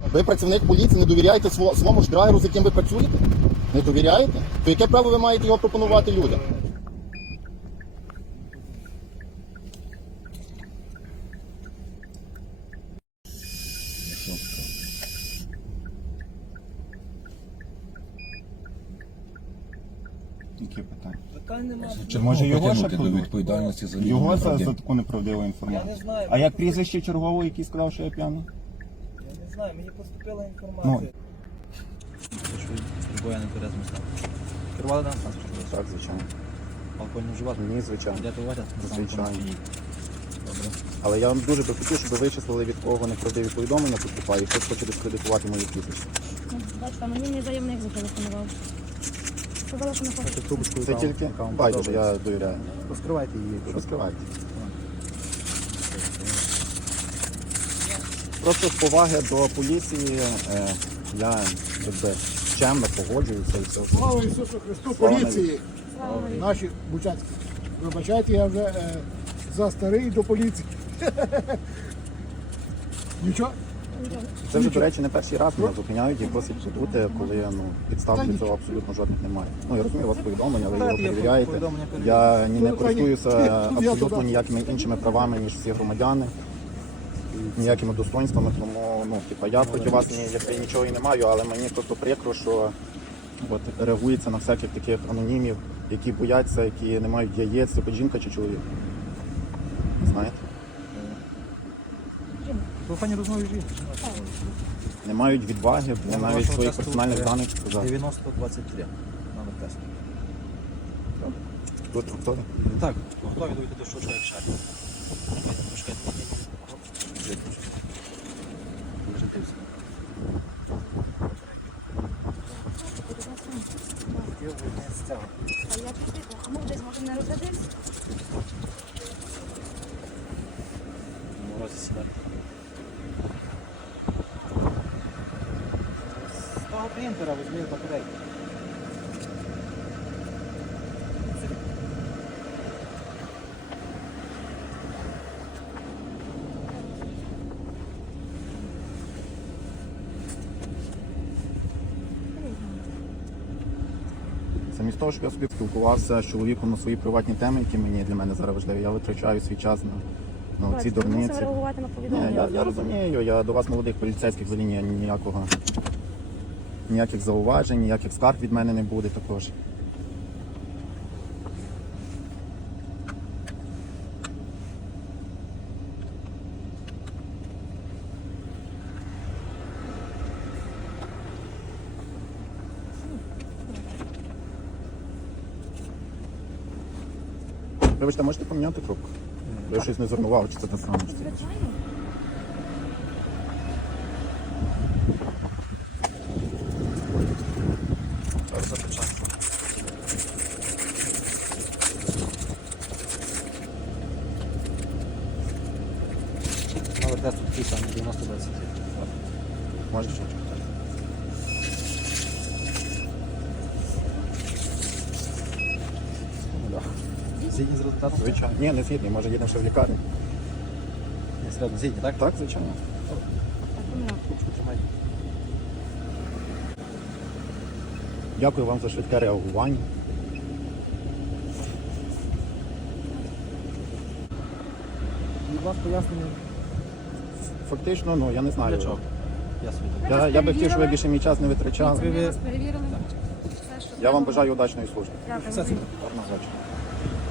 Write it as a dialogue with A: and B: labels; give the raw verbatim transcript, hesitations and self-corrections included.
A: Ви працівник поліції, не довіряєте сво- своєму ж драйверу, з яким ви працюєте? Не довіряєте? То яке право ви маєте його пропонувати людям?
B: Які питання?
C: Питань немає.
B: Чи може його ще
D: притягнути до
B: подумати?
D: відповідальності за
B: Його за,
D: неправдиві?
B: за таку неправдиву
C: Я
B: інформацію?
C: не знаю.
B: А як прізвище чергового, який сказав, що я п'яний?
C: Я не знаю, мені поступила інформація.
B: Ну.
E: Бо я не тверезому став. Керували даним транспортом?
B: Так, звичайно.
E: Алкоголь не вживати?
B: Ні, звичайно.
E: Йдете уважати?
B: Звичайно.
E: Добре.
B: Але я вам дуже би хотів, щоб ви вичислили, від кого неправдиві повідомлення поступають, хтось хоче дискредитувати мої прізвище.
F: Ну, бачите, мені мій заявник зателефонував. Сказала, що не хоче.
E: Трубочку
B: Це тільки байдуже, я довіряю.
E: Розкривайте її.
B: Розкривайте. Просто з поваги до поліції е, я якби чемно погоджуюся і все.
G: Слава Ісусу Христу,
B: Слава
G: поліції! Наші бучацькі. Вибачайте, я вже е, за старий до поліції. Нічого?
B: Це вже, до речі, не перший раз мене зупиняють і просять побути, коли ну, підстав для цього абсолютно жодних немає. Ну, я розумію, у вас повідомлення, але ви його перевіряєте. Я ні не користуюся абсолютно ніякими іншими правами, ніж всі громадяни, ніякими достоинствами, тому ну, типа, я проти вас ні, якби, нічого і не маю, але мені просто прикро, що от, реагується на всяких таких анонімів, які бояться, які не мають яєць, це жінка чи чоловік. Знаєте?
E: Ви пані розмові жінки.
B: Не мають відваги, бо навіть своїх персональних даних сказати.
E: дев'яносто двадцять три. Номер тесту.
B: Тут готові?
E: Так, готові дойти до що чоловік шарі. Трошки. Лежите все.
F: А я пішли, а ми десь можемо не розглядатися?
E: Морозі сідати. З того принтера візьми батарейку.
B: Замість того, щоб я собі спілкувався з чоловіком на свої приватні теми, які мені для мене зараз важливі, я витрачаю свій час на, на ці
F: Давайте, ми
B: дурниці.
F: мусимо реагувати на
B: Ні,
F: повідомлення.
B: я, я розумію, я до вас, молодих поліцейських, взагалі ні- ніякого, ніяких зауважень, ніяких скарг від мене не буде також. Вибачте, можете поміняти трубку? Я щось не звернув увагу, чи це те саме. чи це інше.
F: Звичайно.
E: Зараз запечатку. Номер тесту такий самий, дев'яносто двадцять три.
B: Можеш?
E: Згідні з результатом?
B: Звичайно. Ні, не згідний, може їдемо ще в лікарню.
E: Не серйозно, згідні, так?
B: Так, звичайно.
F: Так, поміняв.
E: Тримайте.
B: Дякую вам за швидке реагування.
E: Від вас пояснення
B: Фактично, ну я не знаю.
E: для чого? Я собі так.
B: Я, я би хотів, щоб ви більше мій час не витрачали.
F: Ми вас перевірили. Все, що
B: Я вам
F: треба.
B: бажаю удачної служби.
F: Дякую.
E: Все це.
B: Гарного вечора.